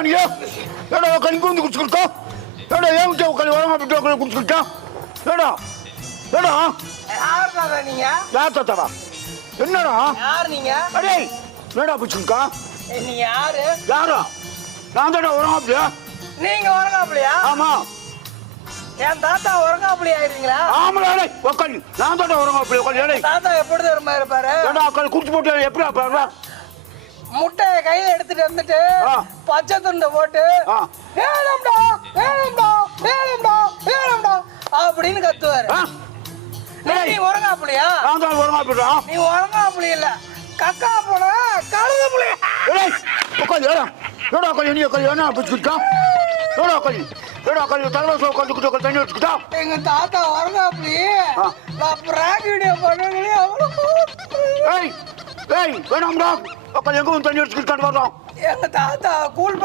என்னடா நீ ஏடா கணி வந்து குடிச்சுக்கிட்டா ஏடா ஏன் உட்காந்து வரமா போட்டு உட்காந்து குடிச்சுக்கிட்டா ஏடா ஏடா யார் தாத்தா நீங்க? யார் தாத்தாவா என்னடா யார் நீங்க? அடே என்னடா பிடிச்சிருக்கா நீங்க யாரு? யாரா நான் தானே உரமாப்பியா நீங்க உறங்காப்புலையா? ஆமா என் தாத்தா உறங்காப்புலி ஆயிருங்களா? ஆமாடா உட்காந்து நான் தானே உரமாப்பியா உட்காந்து தாத்தா எப்படி தருமா இருப்பாரு? ஏடா உட்காந்து குடிச்சு போட்டு எப்படி பாருடா முட்டையை கையில எடுத்துட்டு வந்துட்டு பச்சை துண்டை போட்டு வேணும்டா வேணும்டா வேணும்டா வேணும்டா அப்படின்னு கத்துவாரு. நீ உறங்காப்புலியா? நான் தான் உரமாப்பிடுறா நீ உறங்காப்புலி இல்ல கக்கா போன கழுத புலி. உட்காந்து ஏடா உட்காந்து நீ உட்காந்து என்ன பிடிச்சிக்கிட்டா ஏடா உட்காந்து ஏடா உட்காந்து தலைவர் உட்காந்து தண்ணி வச்சுக்கிட்டா எங்க தாத்தா உறங்காப்புலி. நான் பிராக் வீடியோ பண்ணி ஏய் ஏய் வேணாம்டா உட்காந்து எங்க வந்து தண்ணி வச்சுக்கிட்டான்னு வர்றோம் எங்க தாத்தா கூல்